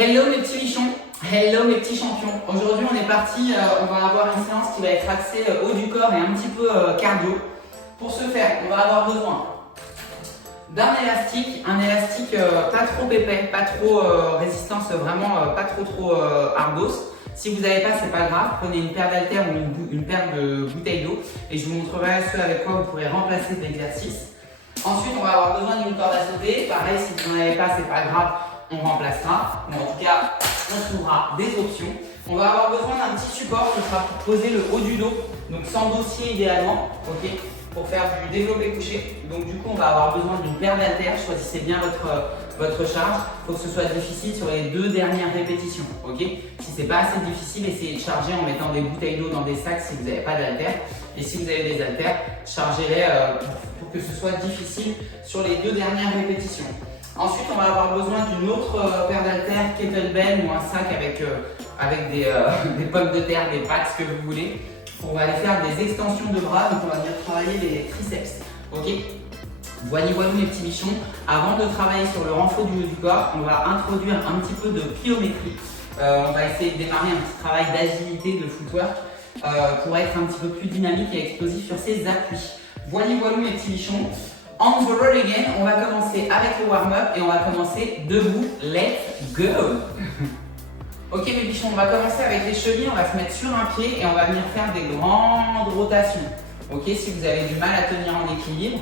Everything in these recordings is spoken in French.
Hello mes petits bichons, hello mes petits champions. Aujourd'hui on est parti, on va avoir une séance qui va être axée haut du corps et un petit peu cardio. Pour ce faire, on va avoir besoin d'un élastique, un élastique pas trop épais, pas trop résistance, vraiment pas trop ardos. Si vous n'avez pas, c'est pas grave, prenez une paire d'haltères ou une paire de bouteilles d'eau et je vous montrerai ceux avec quoi vous pourrez remplacer cet exercice. Ensuite, on va avoir besoin d'une corde à sauter. Pareil, si vous n'en avez pas, c'est pas grave, on remplacera. Mais en tout cas, on trouvera des options. On va avoir besoin d'un petit support qui sera pour poser le haut du dos, donc sans dossier idéalement, ok, pour faire du développé couché. Donc du coup, on va avoir besoin d'une paire d'haltères. Choisissez bien votre charge. Il faut que ce soit difficile sur les 2 dernières répétitions, ok. Si c'est pas assez difficile, essayez de charger en mettant des bouteilles d'eau dans des sacs si vous n'avez pas d'haltères. Et si vous avez des haltères, chargez-les pour que ce soit difficile sur les 2 dernières répétitions. Ensuite, on va avoir besoin d'une autre paire d'haltères, kettlebell ou un sac avec des pommes de terre, des pâtes, ce que vous voulez. On va aller faire des extensions de bras, donc on va venir travailler les triceps. Ok. Voilà mes petits bichons. Avant de travailler sur le renfort du haut du corps, on va introduire un petit peu de pliométrie. On va essayer de démarrer un petit travail d'agilité, de footwork pour être un petit peu plus dynamique et explosif sur ses appuis. Voilà mes petits bichons. On the road again, on va commencer avec le warm-up et on va commencer debout. Let's go. Ok mes bichons, on va commencer avec les chevilles, on va se mettre sur un pied et on va venir faire des grandes rotations. Ok, si vous avez du mal à tenir en équilibre,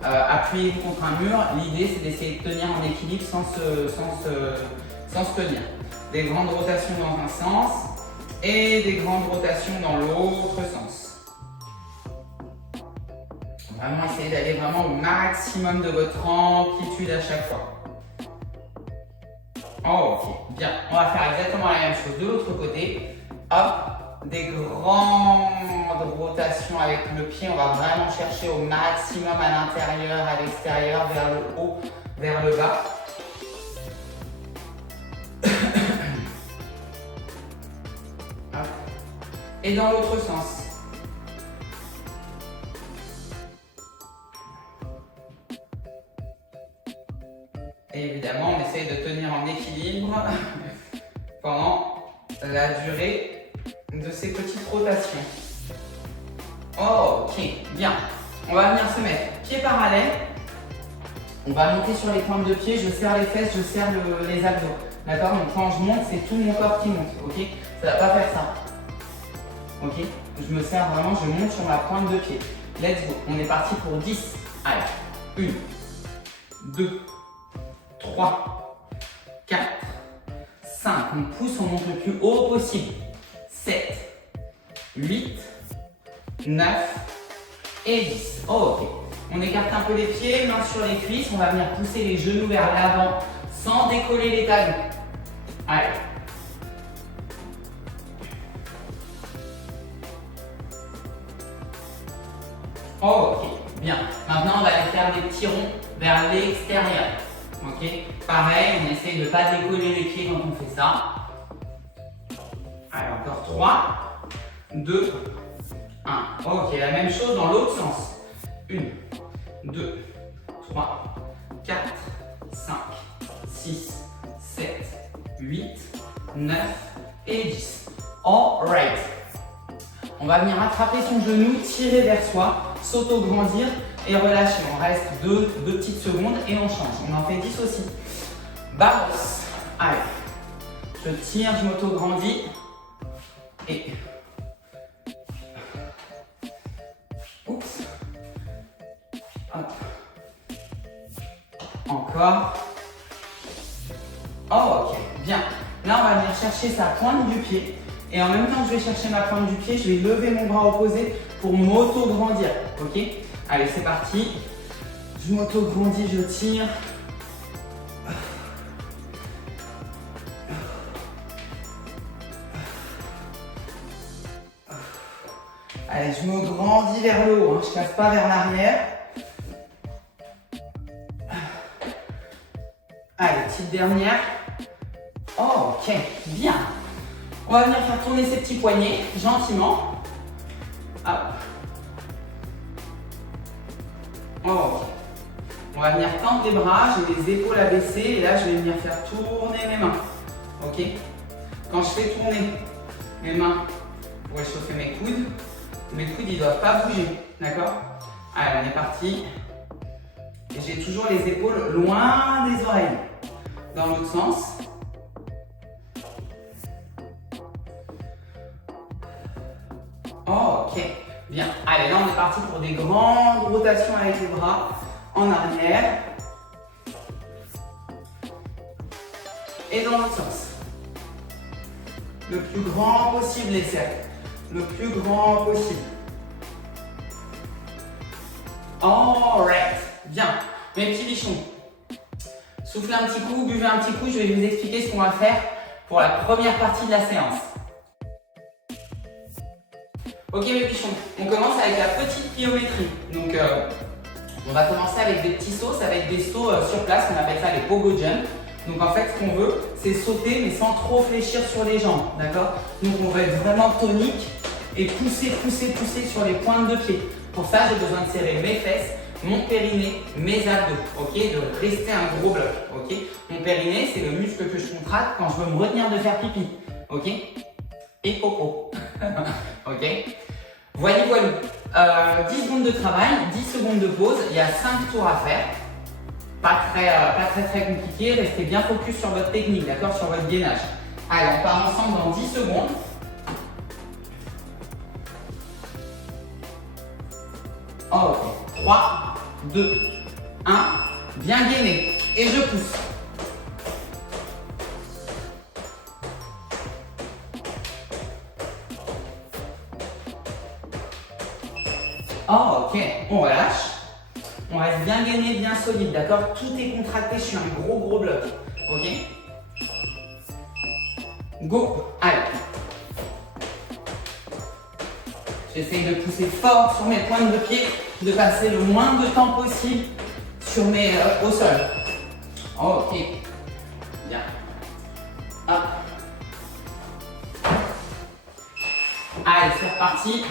appuyez-vous contre un mur. L'idée c'est d'essayer de tenir en équilibre sans se tenir. Des grandes rotations dans un sens et des grandes rotations dans l'autre sens. Vraiment essayez d'aller vraiment au maximum de votre amplitude à chaque fois. Oh, ok, bien. On va faire exactement la même chose de l'autre côté. Hop, des grandes rotations avec le pied. On va vraiment chercher au maximum à l'intérieur, à l'extérieur, vers le haut, vers le bas. Hop. Et dans l'autre sens. Et évidemment, on essaye de tenir en équilibre pendant la durée de ces petites rotations. Oh, ok, bien. On va venir se mettre pieds parallèles. On va monter sur les pointes de pied. Je serre les fesses, je serre les abdos. D'accord? Donc quand je monte, c'est tout mon corps qui monte. Ok? Ça ne va pas faire ça. Ok? Je me serre vraiment, je monte sur ma pointe de pied. Let's go. On est parti pour 10. Allez. 1, 2, 3, 4, 5, on pousse, on monte le plus haut possible. 7, 8, 9 et 10. Oh, ok. On écarte un peu les pieds, mains sur les cuisses. On va venir pousser les genoux vers l'avant sans décoller les talons. Allez. Oh, ok. Bien. Maintenant, on va aller faire des petits ronds vers l'extérieur. Ok, pareil, on essaye de ne pas décoller les pieds quand on fait ça. Allez, encore 3, 2, 1. Ok, la même chose dans l'autre sens. 1, 2, 3, 4, 5, 6, 7, 8, 9 et 10. Alright. On va venir attraper son genou, tirer vers soi, s'auto-grandir et relâcher. On reste 2 petites secondes et on change. On en fait 10 aussi. Barre. Allez. Je tire, je m'auto-grandis. Et. Oups. Hop. Encore. Oh, ok. Bien. Là, on va venir chercher sa pointe du pied. Et en même temps que je vais chercher ma pointe du pied, je vais lever mon bras opposé pour m'auto-grandir. Ok? Allez, c'est parti. Je m'auto-grandis, je tire. Allez, je me grandis vers le haut, hein. Je ne casse pas vers l'arrière. Allez, petite dernière. Oh, ok, bien. On va venir faire tourner ces petits poignets, gentiment. Hop. Oh. On va venir tendre les bras, j'ai les épaules abaissées et là je vais venir faire tourner mes mains. Ok? Quand je fais tourner mes mains pour échauffer mes coudes ils ne doivent pas bouger. D'accord? Allez, on est parti. Et j'ai toujours les épaules loin des oreilles. Dans l'autre sens. Oh, ok. Bien. Allez, là on est parti pour des grandes rotations avec les bras en arrière. Et dans l'autre sens. Le plus grand possible les cercles. Le plus grand possible. Alright. Bien. Mes petits bichons. Soufflez un petit coup, buvez un petit coup. Je vais vous expliquer ce qu'on va faire pour la première partie de la séance. Ok mes bichons, on commence avec la petite pliométrie. Donc on va commencer avec des petits sauts, ça va être des sauts sur place, on appelle ça les pogo jump. Donc en fait ce qu'on veut, c'est sauter mais sans trop fléchir sur les jambes, d'accord? Donc on va être vraiment tonique et pousser sur les pointes de pied. Pour ça j'ai besoin de serrer mes fesses, mon périnée, mes abdos, ok? De rester un gros bloc, ok? Mon périnée c'est le muscle que je contracte quand je veux me retenir de faire pipi, ok? Et popo, ok? Voilà. 10 secondes de travail, 10 secondes de pause, il y a 5 tours à faire. Pas très compliqué, restez bien focus sur votre technique, d'accord? Sur votre gainage. Allez, on part ensemble dans 10 secondes. Oh, ok. 3, 2, 1, bien gainé. Et je pousse. Oh, ok, on relâche. On reste bien gainé, bien solide, d'accord? Tout est contracté, je suis un gros bloc, ok? Go, allez. J'essaye de pousser fort sur mes pointes de pied, de passer le moins de temps possible sur au sol. Ok, bien. Hop. Allez, c'est reparti.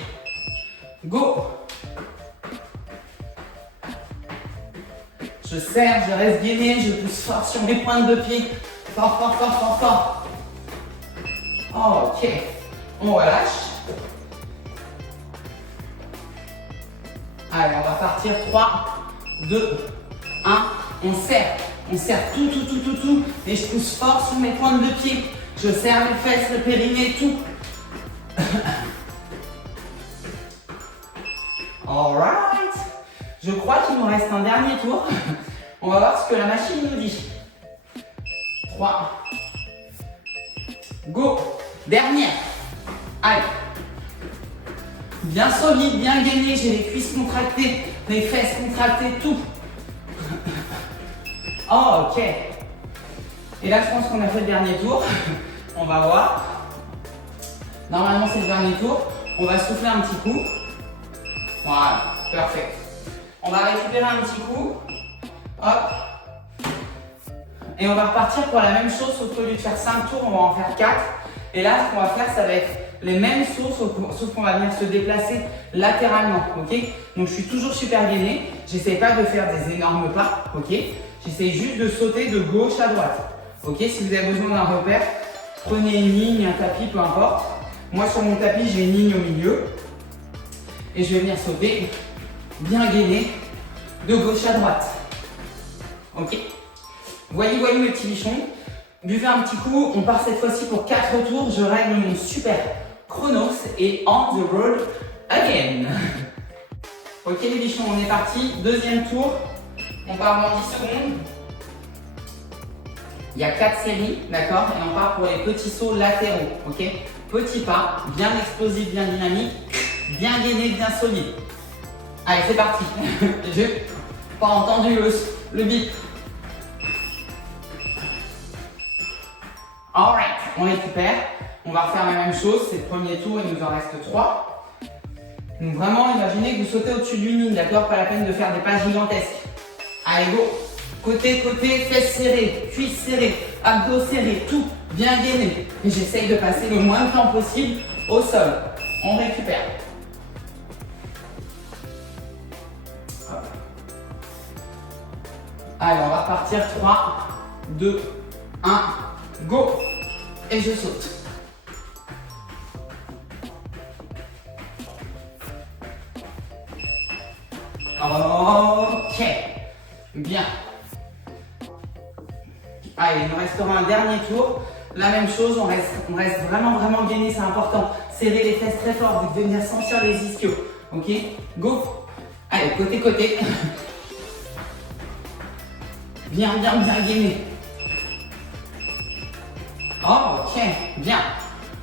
Go. Je serre, je reste gainé, je pousse fort sur mes pointes de pied. Fort. Ok. On relâche. Allez, on va partir. 3, 2, 1. On serre tout. Et je pousse fort sur mes pointes de pied. Je serre les fesses, le périnée, tout. Alright. Je crois qu'il nous reste un dernier tour. On va voir ce que la machine nous dit. 3. Go. Dernière. Allez. Bien solide, bien gainé. J'ai les cuisses contractées, les fesses contractées, tout. Oh, ok. Et là, je pense qu'on a fait le dernier tour. On va voir. Normalement, c'est le dernier tour. On va souffler un petit coup. Voilà, parfait. On va récupérer un petit coup. Hop. Et on va repartir pour la même chose, sauf qu'au lieu de faire 5 tours, on va en faire 4. Et là, ce qu'on va faire, ça va être les mêmes sauts, sauf qu'on va venir se déplacer latéralement. Ok? Donc, je suis toujours super gainé. J'essaie pas de faire des énormes pas. Ok? J'essaie juste de sauter de gauche à droite. Ok? Si vous avez besoin d'un repère, prenez une ligne, un tapis, peu importe. Moi, sur mon tapis, j'ai une ligne au milieu. Et je vais venir sauter bien gainé de gauche à droite. Ok? Voyez mes petits bichons. Buvez un petit coup. On part cette fois-ci pour 4 tours. Je règle mon super chronos et on the road again. Ok les bichons, on est parti. Deuxième tour. On part dans 10 secondes. Il y a 4 séries, d'accord? Et on part pour les petits sauts latéraux. Ok? Petits pas, bien explosif, bien dynamique, bien gainé, bien solide. Allez, c'est parti. J'ai pas entendu le bip. Alright, on récupère. On va refaire la même chose. C'est le premier tour, il nous en reste 3. Donc vraiment, imaginez que vous sautez au-dessus d'une ligne, d'accord? Pas la peine de faire des pas gigantesques. Allez, go. Côté, fesses serrées, cuisses serrées, abdos serrés, tout bien gainé. Et j'essaye de passer le moins de temps possible au sol. On récupère. Hop. Allez, on va repartir. 3, 2, 1, go. Et je saute. Ok. Bien. Allez, il nous restera un dernier tour. La même chose, on reste vraiment gainé, c'est important. Serrez les fesses très fort, vous devez venir sentir les ischios. Ok? Go! Allez, côté. Bien gainé. Oh, ok, bien.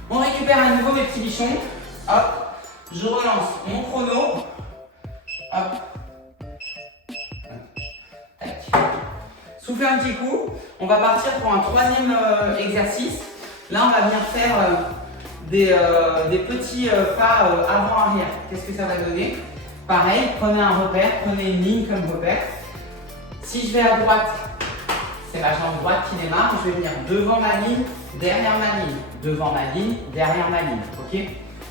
On récupère à nouveau mes petits bichons. Hop, je relance mon chrono. Hop. Tac. Soufflez un petit coup. On va partir pour un troisième exercice. Là, on va venir faire des petits pas avant-arrière. Qu'est-ce que ça va donner? Pareil, prenez un repère, prenez une ligne comme repère. Si je vais à droite, c'est ma jambe droite qui démarre. Je vais venir devant ma ligne, derrière ma ligne, devant ma ligne, derrière ma ligne. Ok?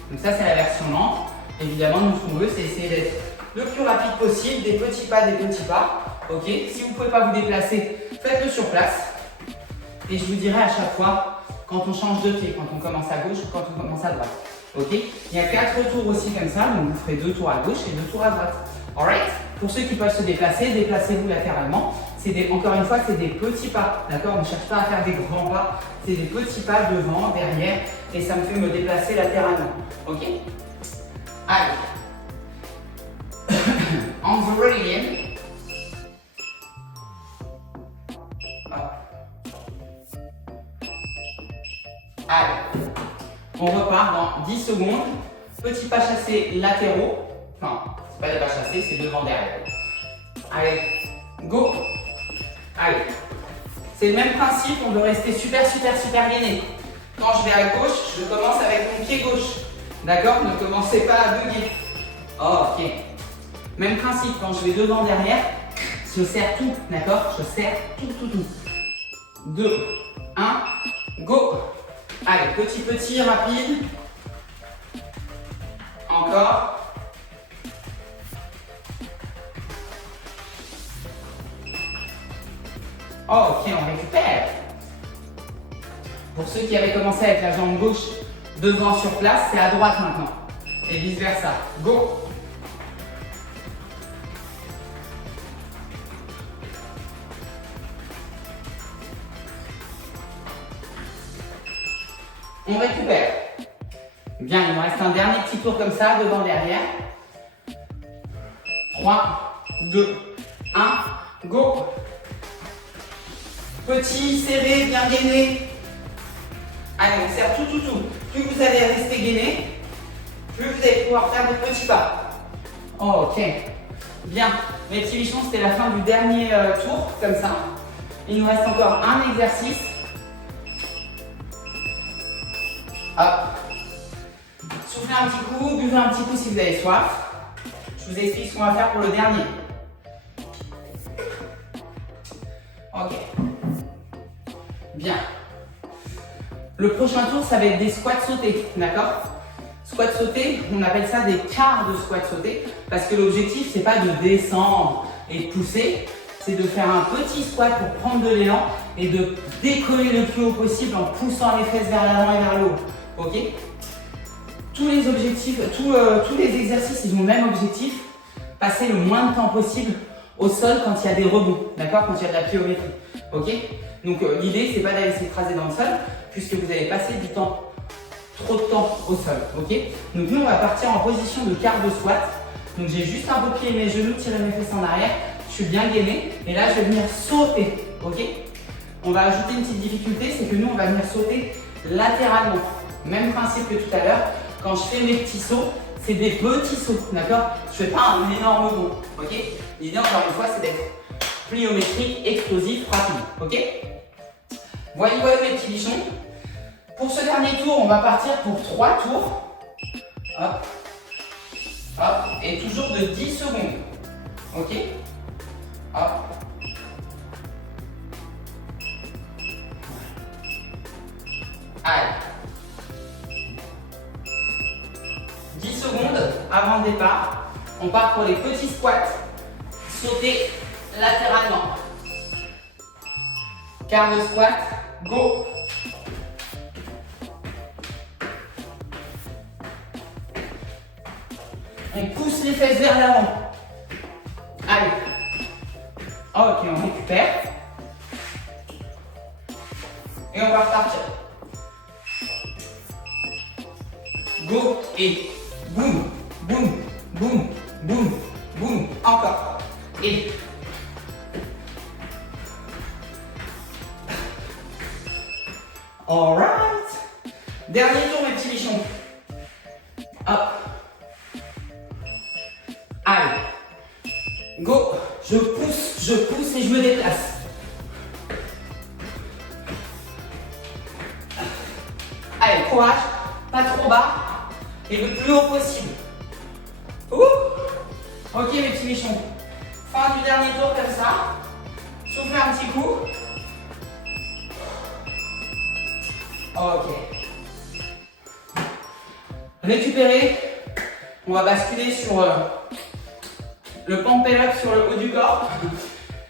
Donc ça, c'est la version lente. Évidemment, nous, ce qu'on veut, c'est essayer d'être le plus rapide possible, des petits pas. Ok? Si vous ne pouvez pas vous déplacer, faites-le sur place. Et je vous dirai à chaque fois quand on change de pied, quand on commence à gauche ou quand on commence à droite. Ok? Il y a 4 tours aussi comme ça, donc vous ferez 2 tours à gauche et 2 tours à droite. Alright? Pour ceux qui peuvent se déplacer, déplacez-vous latéralement. Encore une fois, c'est des petits pas. D'accord? On ne cherche pas à faire des grands pas. C'est des petits pas devant, derrière. Et ça me fait me déplacer latéralement. Ok? Allez. On the ready in. Allez, on repart dans 10 secondes. Petit pas chassé latéraux. Enfin, c'est pas des pas chassés, c'est devant derrière. Allez, go. Allez. C'est le même principe, on veut rester super gainé. Quand je vais à gauche, je commence avec mon pied gauche. D'accord? Ne commencez pas à bugger. Ok. Même principe, quand je vais devant derrière, je serre tout. D'accord? Je serre tout. 2, 1, go. Allez, petit, rapide. Encore. Oh, ok, on récupère. Pour ceux qui avaient commencé avec la jambe gauche devant sur place, c'est à droite maintenant. Et vice versa. Go. On récupère. Bien, il me reste un dernier petit tour comme ça, devant, derrière. 3, 2, 1, go. Petit, serré, bien gainé. Allez, on serre tout. Plus vous allez rester gainé, plus vous allez pouvoir faire de petits pas. Oh, ok. Bien. Mes petits bichons, c'était la fin du dernier tour, comme ça. Il nous reste encore un exercice. Hop. Soufflez un petit coup, buvez un petit coup si vous avez soif. Je vous explique ce qu'on va faire pour le dernier. Ok. Bien. Le prochain tour, ça va être des squats sautés, d'accord? Squats sautés, on appelle ça des quarts de squats sautés parce que l'objectif, c'est pas de descendre et de pousser, c'est de faire un petit squat pour prendre de l'élan et de décoller le plus haut possible en poussant les fesses vers l'avant et vers le haut. Ok? Tous les objectifs, tous les exercices, ils ont le même objectif, passer le moins de temps possible au sol quand il y a des rebonds, d'accord? Quand il y a de la pliométrie. Ok? Donc l'idée, c'est pas d'aller s'écraser dans le sol puisque vous allez passer du temps, trop de temps au sol. Ok? Donc nous, on va partir en position de quart de squat. Donc j'ai juste un peu plié mes genoux, tiré mes fesses en arrière. Je suis bien gainé et là, je vais venir sauter. Ok? On va ajouter une petite difficulté, c'est que nous, on va venir sauter latéralement. Même principe que tout à l'heure. Quand je fais mes petits sauts, c'est des petits sauts, d'accord? Je ne fais pas un énorme bond, ok? L'idée, encore une fois, c'est d'être pliométrique, explosif, rapide, ok? Voilà mes petits bichons. Pour ce dernier tour, on va partir pour 3 tours. Hop, hop, et toujours de 10 secondes, ok? Hop. Allez. 10 secondes avant le départ, on part pour les petits squats, sauter latéralement. Quart de squat, go. On pousse les fesses vers l'avant. Allez. Ok, on récupère. Et on va repartir. Go et boum, boum, boum, boum, boum. Encore. Et alright. Dernier tour, mes petits bichons. Hop. Allez. Go. Je pousse et je me déplace. Allez, courage. Pas trop bas. Et le plus haut possible. Ouh. Ok, mes petits bichons. Fin du dernier tour comme ça. Soufflez un petit coup. Ok. Récupérez. On va basculer sur le pump up sur le haut du corps.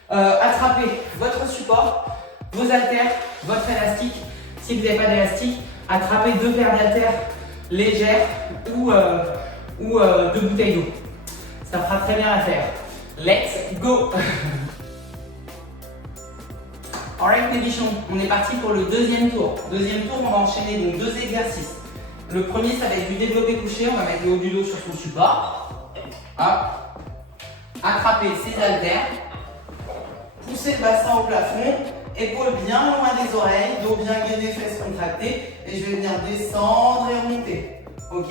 Attrapez votre support, vos haltères, votre élastique. Si vous n'avez pas d'élastique, attrapez 2 paires d'haltères légères ou 2 bouteilles d'eau. Ça fera très bien l'affaire. Let's go. Alright mes bichons, on est parti pour le deuxième tour. Deuxième tour, on va enchaîner donc 2 exercices. Le premier, ça va être du développé couché. On va mettre le haut du dos sur son support. Hop. Attraper ses haltères. Pousser le bassin au plafond. Épaules bien loin des oreilles. Dos bien gainé, fesses contractées. Et je vais venir descendre et remonter. Ok.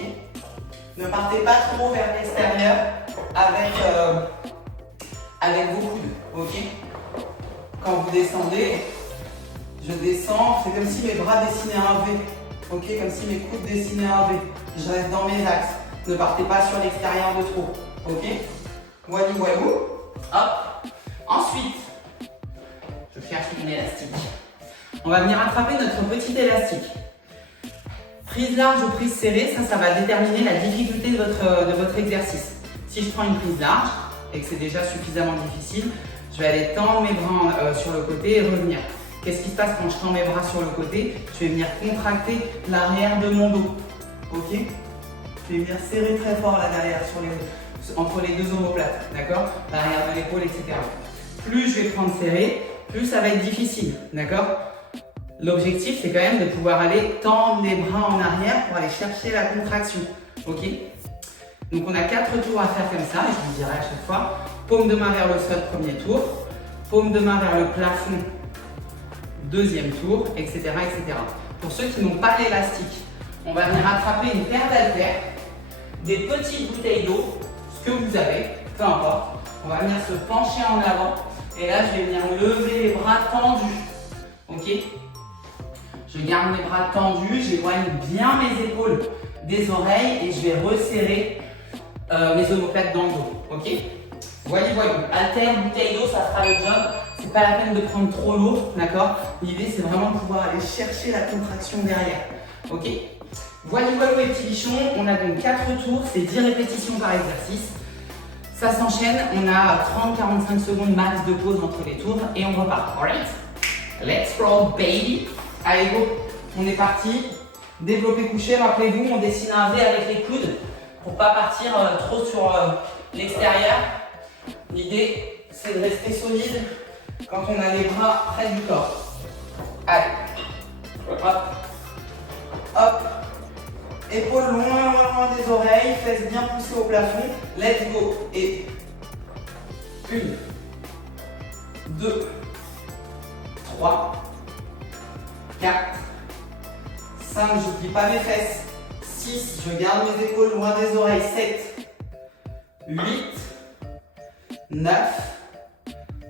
Ne partez pas trop vers l'extérieur avec vos coudes. Ok. Quand vous descendez, je descends, c'est comme si mes bras dessinaient un V. Ok, comme si mes coudes dessinaient un V. Je reste dans mes axes. Ne partez pas sur l'extérieur de trop. Ok. Voilà, voilou. Hop. Ensuite, je cherche mon élastique. On va venir attraper notre petit élastique. Prise large ou prise serrée, ça va déterminer la difficulté de votre exercice. Si je prends une prise large et que c'est déjà suffisamment difficile, je vais aller tendre mes bras sur le côté et revenir. Qu'est-ce qui se passe quand je tends mes bras sur le côté? Je vais venir contracter l'arrière de mon dos. Ok? Je vais venir serrer très fort là derrière entre les 2 omoplates. D'accord? L'arrière de l'épaule, etc. Plus je vais prendre serré, plus ça va être difficile. D'accord? L'objectif, c'est quand même de pouvoir aller tendre les bras en arrière pour aller chercher la contraction. Ok? Donc on a 4 tours à faire comme ça, et je vous dirai à chaque fois. Paume de main vers le sol, premier tour. Paume de main vers le plafond, deuxième tour, etc., etc. Pour ceux qui n'ont pas l'élastique, on va venir attraper une paire d'haltères, des petites bouteilles d'eau, ce que vous avez, peu importe. On va venir se pencher en avant. Et là, je vais venir lever les bras tendus. Ok? Je garde mes bras tendus, j'éloigne bien mes épaules des oreilles et je vais resserrer mes omoplates dans le dos. Ok? Voilà. Haltère, bouteille d'eau, ça fera le job. C'est pas la peine de prendre trop lourd, d'accord? L'idée, c'est vraiment de pouvoir aller chercher la contraction derrière. Ok? Voilà mes petits bichons. On a donc 4 tours, c'est 10 répétitions par exercice. Ça s'enchaîne, on a 30-45 secondes max de pause entre les tours et on repart. Alright? Let's roll, baby! Allez, go! On est parti. Développé couché, rappelez-vous, on dessine un V avec les coudes pour pas partir trop sur l'extérieur. L'idée, c'est de rester solide quand on a les bras près du corps. Allez, hop, hop, épaules loin des oreilles, fesses bien poussées au plafond. Let's go. Et 1, 2, 3, 4, 5, je plie pas mes fesses. 6, je garde mes épaules loin des oreilles. 7, 8, 9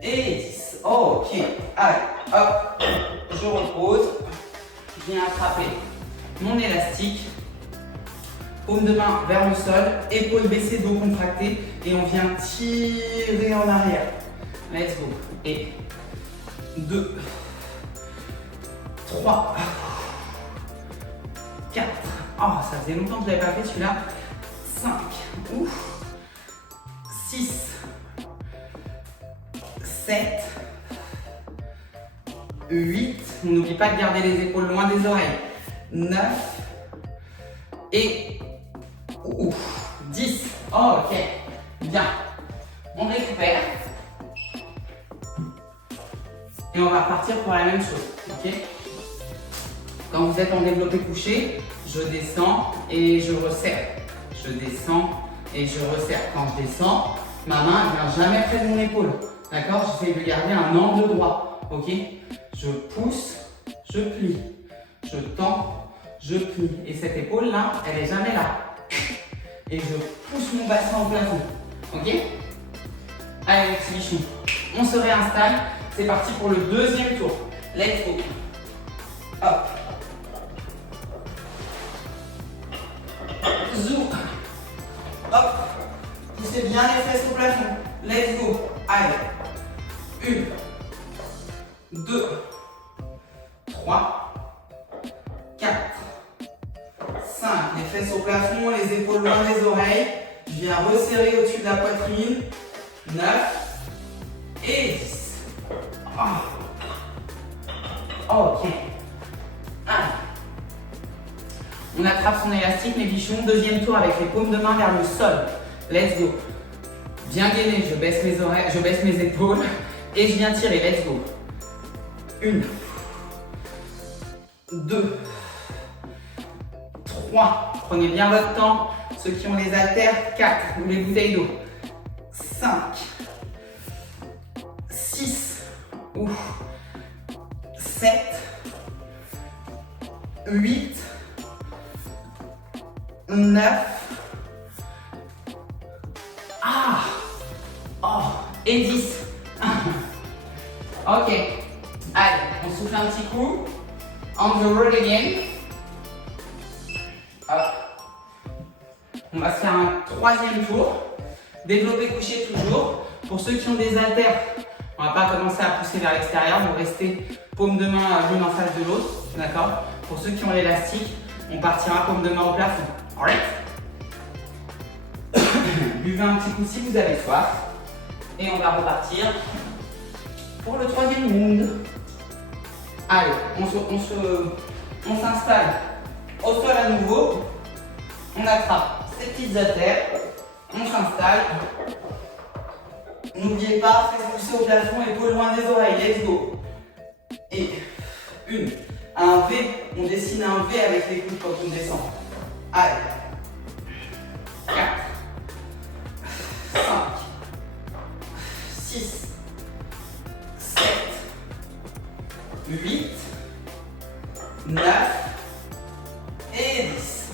et 10. Ok, allez, hop, je repose. Je viens attraper mon élastique. Paume de main vers le sol, épaules baissées, dos contracté. Et on vient tirer en arrière. Let's go. Et 2, 3, 4. Oh, ça faisait longtemps que je n'avais pas fait celui-là. 5. Ouf. 6. 7. 8. On n'oublie pas de garder les épaules loin des oreilles. 9. Et 10. Ok, bien. On récupère. Et on va repartir pour la même chose. Ok. Quand vous êtes en développé couché, je descends et je resserre. Je descends et je resserre. Quand je descends, ma main ne vient jamais près de mon épaule. D'accord? J'essaie de garder un angle droit. Ok? Je pousse, je plie. Je tends, je plie. Et cette épaule-là, elle n'est jamais là. Et je pousse mon bassin au plafond. Ok? Allez, les petits bichons. On se réinstalle. C'est parti pour le deuxième tour. Let's go. Hop. Zou. Hop. Poussez bien les fesses au plafond. Let's go. Allez. 1, 2, 3, 4, 5. Les fesses au plafond, les épaules loin des oreilles. Je viens resserrer au-dessus de la poitrine. 9 et 10. Ok. Allez. On attrape son élastique, mes bichons. Deuxième tour avec les paumes de main vers le sol. Let's go. Bien gainé, je baisse mes oreilles, je baisse mes épaules et je viens tirer. Let's go. 1, 2, 3. Prenez bien votre temps. Ceux qui ont les haltères, 4 ou les bouteilles d'eau. 5, 6, 7, 8, 9, et 10. Ok. Allez, on souffle un petit coup. On the road again. Hop. On va se faire un troisième tour. Développé couché toujours. Pour ceux qui ont des haltères, on va pas commencer à pousser vers l'extérieur. Vous restez paume de main l'une en face de l'autre. D'accord? Pour ceux qui ont l'élastique, on partira paume de main au plafond. Alright? Buvez un petit coup si vous avez soif. Et on va repartir pour le troisième round. Allez, on s'installe au sol à nouveau. On attrape ces petites haltères. On s'installe. N'oubliez pas, faites pousser au plafond, épaules loin des oreilles. Let's go. Et un V. On dessine un V avec les coudes quand on descend. Allez. 4, 5, 6, 7, 8, 9 et 10.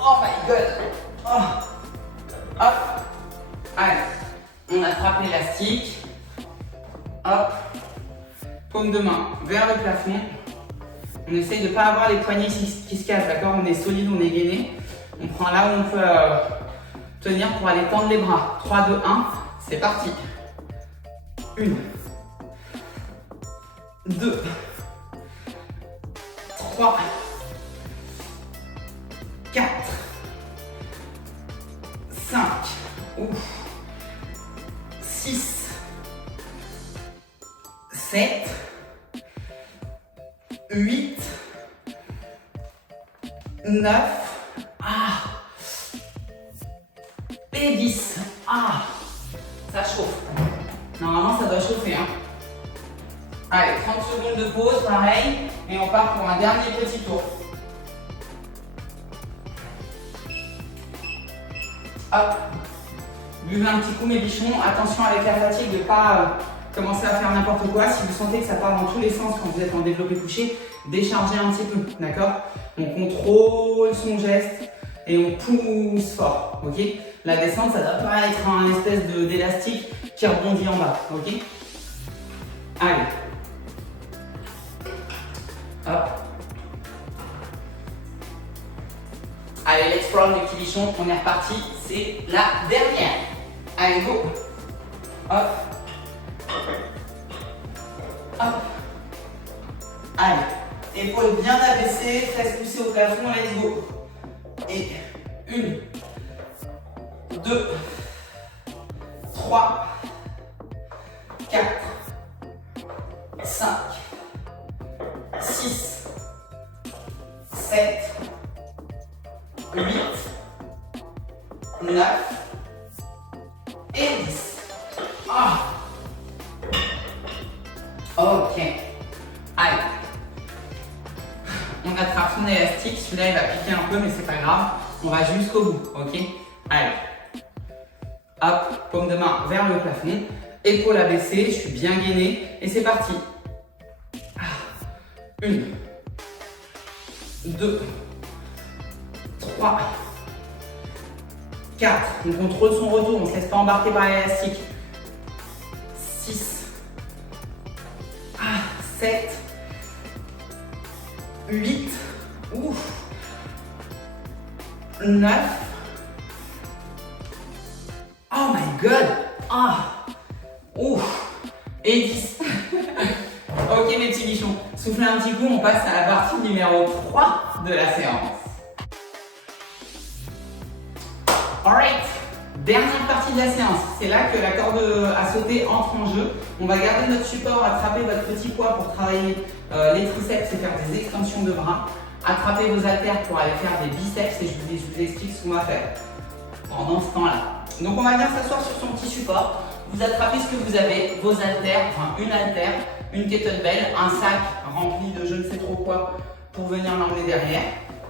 Oh my god. Hop. Allez. On attrape l'élastique. Hop. Paume de main vers le plafond. On essaye de ne pas avoir les poignets qui se cassent, d'accord? On est solide, on est gainé. On prend là où on peut tenir pour aller tendre les bras. 3, 2, 1, c'est parti. 1, 2, 3, 4, 5, 6, 7, 8, 9, et 10. Ça chauffe. Normalement, ça doit chauffer. Hein. Allez, 30 secondes de pause, pareil. Et on part pour un dernier petit tour. Hop. Buvez un petit coup, mes bichons. Attention avec la fatigue de ne pas commencer à faire n'importe quoi. Si vous sentez que ça part dans tous les sens quand vous êtes en développé couché, déchargez un petit peu. D'accord? On contrôle son geste et on pousse fort. Ok? La descente, ça ne doit pas être un espèce d'élastique qui rebondit en bas. Ok? Allez. Hop. Allez, let's roll les petits bichons. On est reparti. C'est la dernière. Allez, go. Hop. Hop. Allez. Épaules bien abaissées, fesses poussées au plafond. Let's go. Et 1, 2, 3, 4, 5, 6, 7, 8, 9 et 10. Ah. Ok. Allez. On attrape son élastique. Celui-là, il va piquer un peu, mais c'est pas grave. On va jusqu'au bout. Ok. Allez. Hop, paume de main vers le plafond. Épaule abaissée. Je suis bien gainé. Et c'est parti. 1, 2, 3, 4. On contrôle son retour. On ne se laisse pas embarquer par l'élastique. 6, 7, 8, ouf, 9, oh my god, ouf, et 10. Ok mes petits bichons, soufflez un petit coup, on passe à la partie numéro 3 de la séance. Alright, dernière partie de la séance, c'est là que la corde à sauter entre en jeu. On va garder notre support, attraper votre petit poids pour travailler les triceps et faire des extensions de bras. Attrapez vos haltères pour aller faire des biceps et je vous explique ce qu'on va faire pendant ce temps-là. Donc on va bien s'asseoir sur son petit support. Vous attrapez ce que vous avez, vos haltères, enfin une haltère, une kettlebell, un sac rempli de je ne sais trop quoi pour venir l'emmener derrière.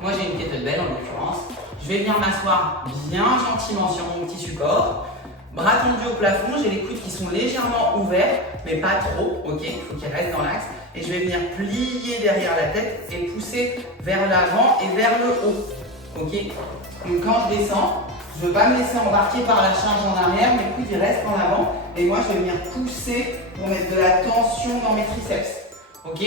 Moi j'ai une kettlebell en l'occurrence. Je vais venir m'asseoir bien gentiment sur mon petit support. Bras tendus au plafond, j'ai les coudes qui sont légèrement ouverts, mais pas trop, ok, il faut qu'ils restent dans l'axe. Et je vais venir plier derrière la tête et pousser vers l'avant et vers le haut, ok. Donc quand je descends, je ne veux pas me laisser embarquer par la charge en arrière, mes coudes ils restent en avant et moi je vais venir pousser pour mettre de la tension dans mes triceps, ok.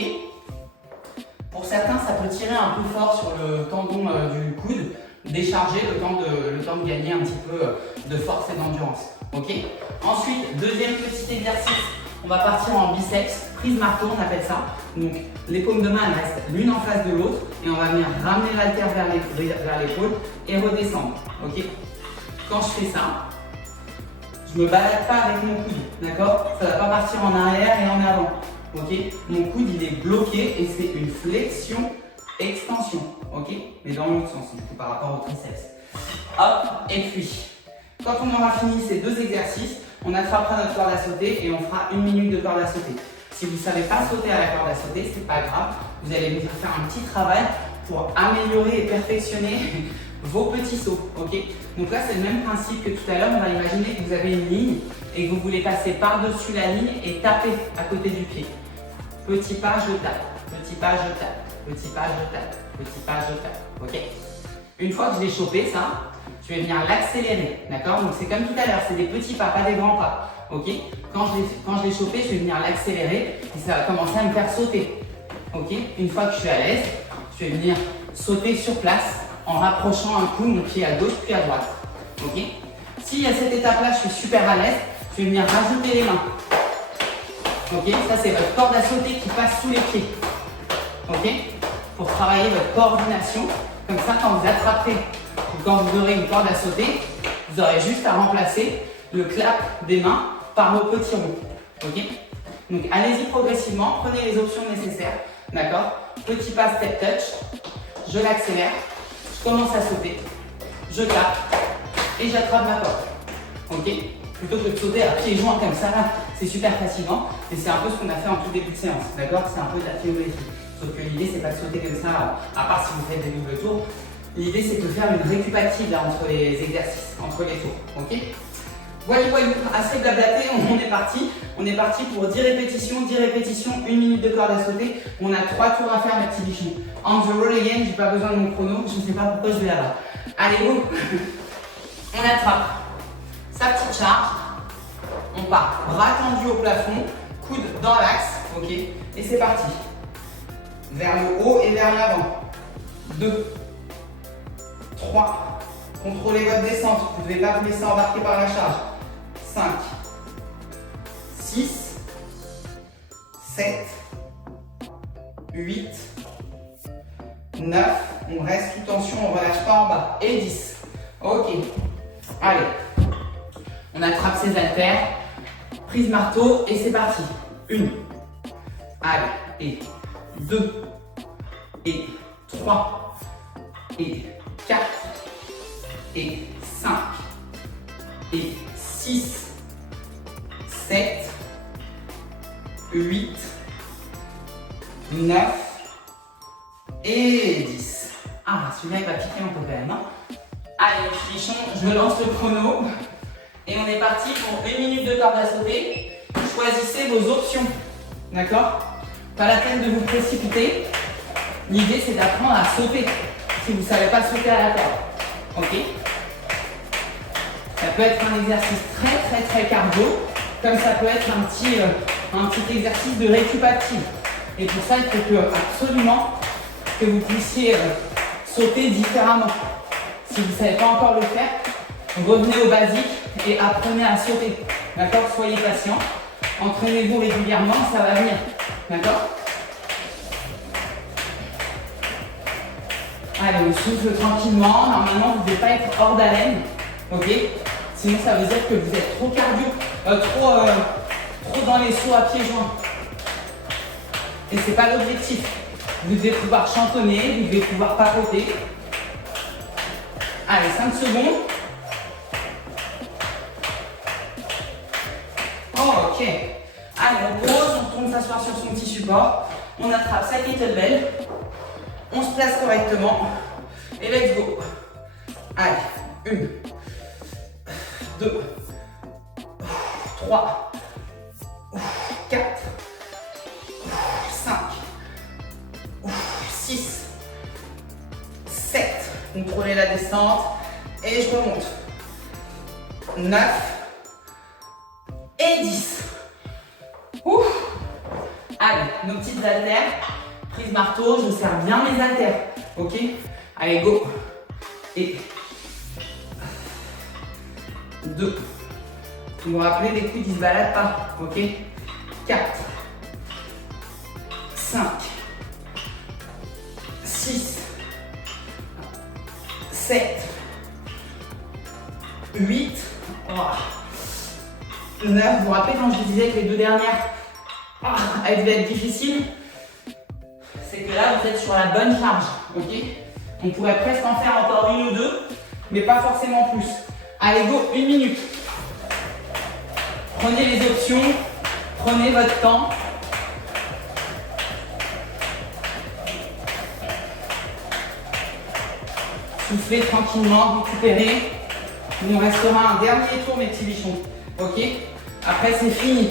Pour certains, ça peut tirer un peu fort sur le tendon du coude, décharger le temps de gagner un petit peu de force et d'endurance. Ok. Ensuite, deuxième petit exercice, on va partir en biceps, prise marteau, on appelle ça. Donc les paumes de main elles restent l'une en face de l'autre et on va venir ramener l'haltère vers l'épaule et redescendre. Ok. Quand je fais ça, je ne me balade pas avec mon coude, d'accord? Ça ne va pas partir en arrière et en avant. Ok. Mon coude il est bloqué et c'est une flexion extension, ok, mais dans l'autre sens, du coup, par rapport au triceps. Hop, et puis, quand on aura fini ces deux exercices, on attrapera notre corde à sauter et on fera 1 minute de corde à sauter. Si vous ne savez pas sauter à la corde à sauter, c'est pas grave, vous allez venir faire un petit travail pour améliorer et perfectionner vos petits sauts, ok. Donc là, c'est le même principe que tout à l'heure, on va imaginer que vous avez une ligne et que vous voulez passer par-dessus la ligne et taper à côté du pied. Petit pas, je tape, petit pas, je tape. Petit pas, je tape, petit pas, je tape, ok. Une fois que je l'ai chopé, ça, je vais venir l'accélérer, d'accord. Donc c'est comme tout à l'heure, c'est des petits pas, pas des grands pas, ok. Quand je l'ai chopé, je vais venir l'accélérer et ça va commencer à me faire sauter, ok. Une fois que je suis à l'aise, je vais venir sauter sur place en rapprochant un coup mon pied à gauche puis à droite, ok. Si à cette étape-là, je suis super à l'aise, je vais venir rajouter les mains, ok. Ça, c'est votre corde à sauter qui passe sous les pieds, ok, pour travailler votre coordination. Comme ça, quand vous attrapez ou quand vous aurez une corde à sauter, vous aurez juste à remplacer le clap des mains par vos petits ronds. Ok. Donc allez-y progressivement, prenez les options nécessaires. D'accord. Petit pas step touch, je l'accélère, je commence à sauter, je tape et j'attrape ma corde. Ok. Plutôt que de sauter à pieds joints comme ça, c'est super fatigant. Et c'est un peu ce qu'on a fait en tout début de séance. D'accord. C'est un peu de la théorie. Sauf que l'idée, c'est pas de sauter comme ça, à part si vous faites des doubles tours. L'idée, c'est de faire une récupative là, entre les exercices, entre les tours. Ok. Voilà, assez blablaté, on est parti. On est parti pour 10 répétitions, 1 minute de corde à sauter. On a 3 tours à faire, mes petits bichons. On the roll again, j'ai pas besoin de mon chrono, je ne sais pas pourquoi je vais là-bas. Allez, go. On attrape sa petite charge. On part, bras tendus au plafond, coude dans l'axe, ok. Et c'est parti. Vers le haut et vers l'avant. 2, 3, contrôlez votre descente, vous ne devez pas vous laisser embarquer par la charge. 5, 6, 7, 8, 9, on reste sous tension, on ne relâche pas en bas. Et 10. Ok. Allez, on attrape ses haltères, prise marteau et c'est parti. 1, allez, et 2, et 3, et 4, et 5, et 6, 7, 8, 9 et 10. Ah, celui-là il va piquer un peu quand même. Hein. Allez, les fichons, je lance le chrono. Et on est parti pour 1 minute de corde à sauter. Choisissez vos options. D'accord? Pas la peine de vous précipiter. L'idée c'est d'apprendre à sauter. Si vous ne savez pas sauter à la corde. Ok? Ça peut être un exercice très cardio. Comme ça peut être un petit exercice de récupération. Et pour ça, il faut absolument que vous puissiez sauter différemment. Si vous ne savez pas encore le faire, revenez au basique et apprenez à sauter. D'accord? Soyez patient. Entraînez-vous régulièrement, ça va venir. D'accord? Allez, on souffle tranquillement. Normalement, vous ne devez pas être hors d'haleine. Ok? Sinon, ça veut dire que vous êtes trop cardio, trop dans les sauts à pieds joints. Et ce n'est pas l'objectif. Vous devez pouvoir chantonner, vous devez pouvoir papoter. Allez, 5 secondes. Oh, ok. Allez, on pose, on retourne s'asseoir sur son petit support. On attrape sa kettlebell. On se place correctement. Et let's go. Allez, 1, 2, 3, 4, 5, 6, 7. Contrôlez la descente. Et je remonte. 9 et 10. Ouf. Allez, nos petites haltères. Prise marteau, je serre bien mes haltères. Ok? Allez, go. Et 2. Vous vous rappelez, les coudes, ils ne se baladent pas. Ok? 4. 5. 6. 7. 8. 9. Vous vous rappelez quand je vous disais que les deux dernières, elles devaient être difficiles? C'est que là, vous êtes sur la bonne charge. Ok? On pourrait presque en faire encore une ou deux, mais pas forcément plus. Allez, go, 1 minute. Prenez les options, prenez votre temps. Soufflez tranquillement, récupérez. Il nous restera un dernier tour, mes petits bichons. Ok? Après, c'est fini.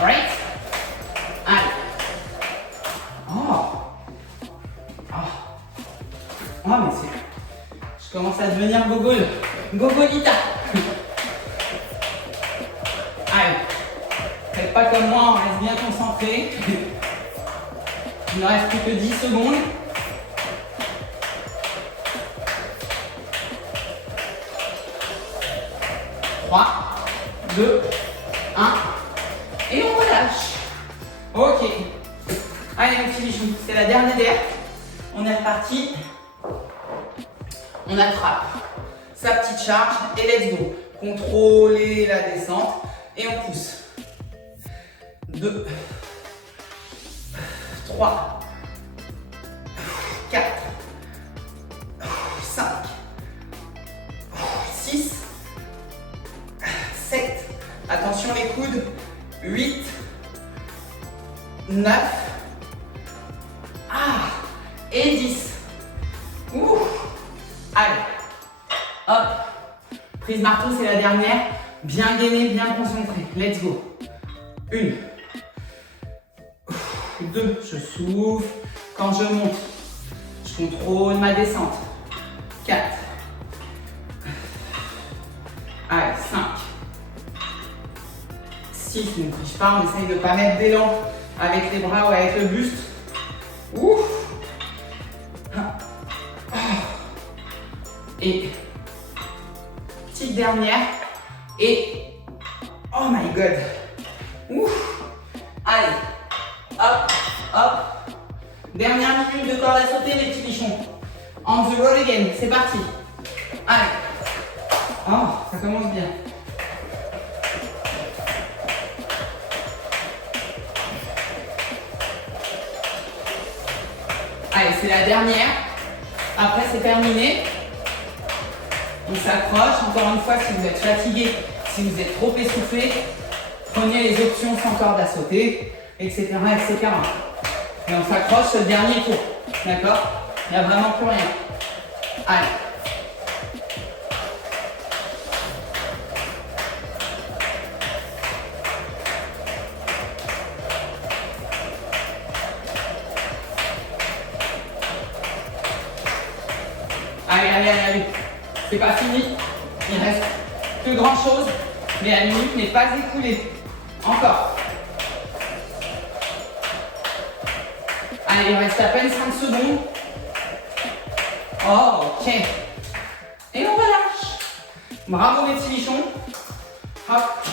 Right? Allez. Ah, mais c'est... Je commence à devenir gogolita. Allez. Faites pas comme moi, on reste bien concentré. Il ne reste plus que 10 secondes. Trois, 2, 1. Et on relâche. Ok. Allez, mon petit bichou, c'est la dernière. On est reparti. On attrape sa petite charge et let's go. Contrôlez la descente et on pousse. 2, 3, 4, 5, 6, 7. Attention les coudes. 8, 9 et 10. Ouh. Allez, hop, prise marteau, c'est la dernière. Bien gainé, bien concentré. Let's go. 1, 2, je souffle. Quand je monte, je contrôle ma descente. 4, allez, 5, 6, on ne triche pas, on essaye de ne pas mettre d'élan avec les bras ou avec le buste. Ouf. Et petite dernière. Et oh my god. Ouf. Allez. Hop, hop. Dernière minute de corde à sauter, les petits bichons. On the road again. C'est parti. Allez. Oh, ça commence bien. Allez, c'est la dernière. Après, c'est terminé. On s'accroche. Encore une fois, si vous êtes fatigué, si vous êtes trop essoufflé, Prenez les options sans corde à sauter, etc., etc. Et on s'accroche sur le dernier tour. D'accord? Il n'y a vraiment plus rien. Allez. Allez. C'est pas fini. Il reste plus grand chose, mais la minute n'est pas écoulée. Encore. Allez, il reste à peine 5 secondes. Oh, ok. Et on relâche. Bravo mes petits bichons. Hop.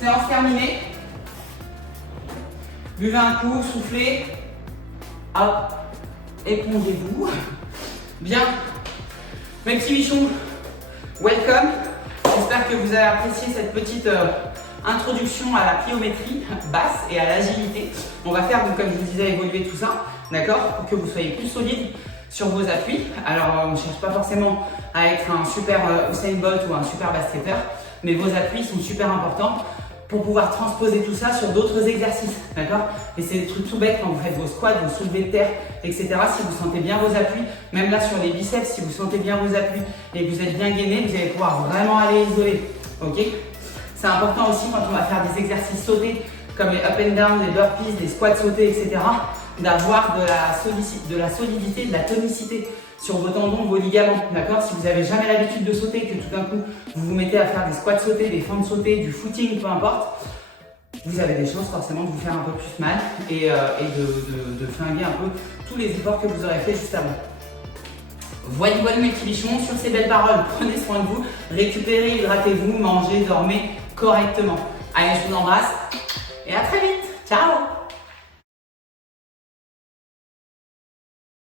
Séance terminée. Buvez un coup, soufflez. Hop. Épongez-vous. Bien. Mes petits bichons, welcome. J'espère que vous avez apprécié cette petite introduction à la pliométrie basse et à l'agilité. On va faire, donc, comme je vous disais, évoluer tout ça, d'accord, pour que vous soyez plus solide sur vos appuis. Alors, on ne cherche pas forcément à être un super Usain Bolt ou un super basketteur, mais vos appuis sont super importants pour pouvoir transposer tout ça sur d'autres exercices, d'accord? Et c'est des trucs tout bêtes quand vous faites vos squats, vos soulevés de terre, etc. Si vous sentez bien vos appuis, même là sur les biceps, si vous sentez bien vos appuis et que vous êtes bien gainé, vous allez pouvoir vraiment aller isoler, ok? C'est important aussi quand on va faire des exercices sautés, comme les up and down, les burpees, les squats sautés, etc., d'avoir de la solidité, de la tonicité sur vos tendons, vos ligaments, d'accord? Si vous n'avez jamais l'habitude de sauter, que tout d'un coup vous vous mettez à faire des squats sautés, des fentes sautées, du footing, peu importe, vous avez des chances forcément de vous faire un peu plus mal et de flinguer un peu tous les efforts que vous aurez fait juste avant. Voilà mes petits bichons, sur ces belles paroles, prenez soin de vous, récupérez, hydratez-vous, mangez, dormez correctement. Allez, je vous embrasse et à très vite.